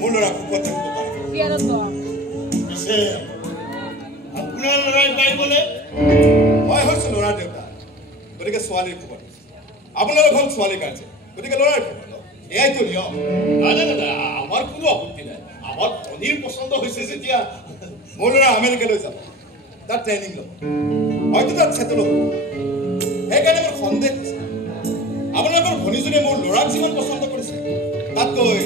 মোৰ ল'ৰা সুখত থাকিব পাৰে পিছে আপোনাৰ ল'ৰাই পাৰিবনে মই হৈছোঁ ল'ৰাৰ দেউতা গতিকে ছোৱালীৰ খবৰ আপোনালোকৰ ঘৰত ছোৱালী কাঢ়িছে গতিকে ল'ৰাৰ খবৰ এয়াইতো নিয়ম দাদা আমাৰ কোনো আপত্তি নাই আমাৰ ধনীৰ পচন্দ হৈছে যেতিয়া মোৰ ল'ৰা আমেৰিকালৈ যাব তাত ট্ৰেইনিং ল'ব হয়তো তাত চেটেল হ'ব সেইকাৰণে মোৰ সন্দেহ হৈছে আপোনালোকৰ ভনীজনীয়ে মোৰ ল'ৰাক যিমান পচন্দ কৰিছে তাতকৈ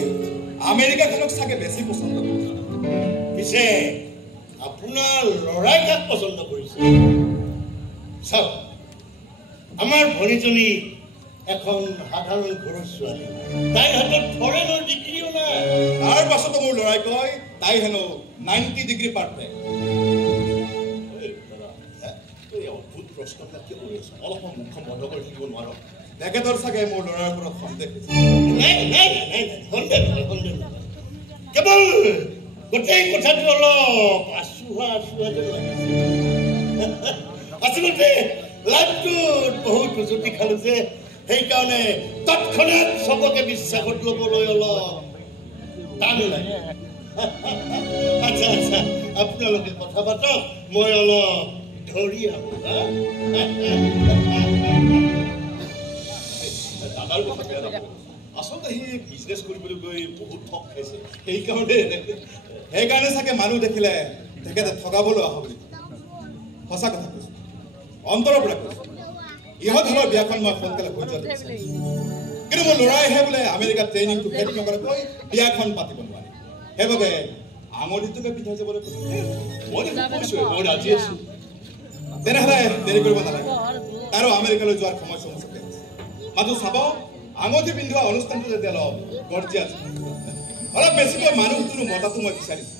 আমেৰিকাখনক চাগে বেছি পচন্দ কৰিছে পিছে আপোনাৰ ল'ৰাই কাক পচন্দ কৰিছে চাওক আমাৰ ভনীজনী এখন সাধাৰণ ঘৰৰ ছোৱালী তাইৰ হাতত ফৰেনৰ ডিগ্ৰীও নাই তাৰ পাছতো মোৰ ল'ৰাই কয় তাই হেনো 90 ডিগ্ৰী পাৰফেক্ট অদ্ভুত প্ৰশ্ন অলপ মুখখন বন্ধ কৰি থাকিব নোৱাৰো তেখেতৰ চাগে মোৰ ল'ৰাৰ ওপৰত সন্দেহ কেৱল গোটেই কথাটো অলপ আচুহা যেন লাগিছে আচলতে লাইফটোত বহুত উজুতি খালো যে সেইকাৰণে তৎক্ষণাত চবকে বিশ্বাসত ল'বলৈ অলপ টান লাগে আচ্ছা আচ্ছা আপোনালোকে কথা পাতক মই অলপ ধৰি আহোঁ দাদাৰ কথা বেয়া নাপাব আচলতে সি বিজনেছ কৰিবলৈ গৈ বহুত ঠগ খাইছে সেইকাৰণে চাগে মানুহ দেখিলে তেখেতে ঠগাবলৈ অহা বুলি সঁচা কথা কৈছো অন্তৰৰ পৰা কৈছো ইহঁত আমাৰ বিয়াখন মই সোনকালে হৈ যোৱাটো কিন্তু মোৰ ল'ৰাইহে বোলে আমেৰিকাত ট্ৰেইনিংটো শেষ নকৰাকৈ বিয়াখন পাতিব নোৱাৰে সেইবাবে আঙুলিটোকে পিন্ধাই যাবলৈ মই কৈছো মই ৰাজি আছো তেনেহ'লে দেৰি কৰিব নালাগে তাৰো আমেৰিকালৈ যোৱাৰ সময় চমুচকে আছে মাথো চাব আঙুঠি পিন্ধোৱা অনুষ্ঠানটো যেতিয়া অলপ গৰ্জিয়াছ অলপ বেছিকৈ মানুহটোৰ মতাটো মই বিচাৰিছো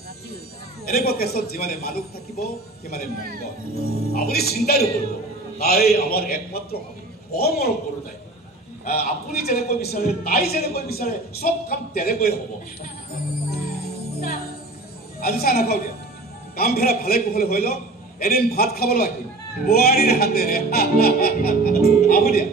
এনেকুৱা কেছত যিমানে মানুহ থাকিব সিমানে মংগল আপুনি চিন্তাই নকৰিব তাই আমাৰ একমাত্ৰ বৰ মৰম কৰোঁ তাই আপুনি যেনেকৈ বিচাৰে তাই যেনেকৈ বিচাৰে চব কাম তেনেকৈ হ'ব আজি চাহ নাখাওঁ দিয়া কাম ফেৰা ভালে কুশলে হৈ লওক এদিন ভাত খাবলৈ আহিম বোৱাৰীৰ হাতেৰে হ'ব দিয়া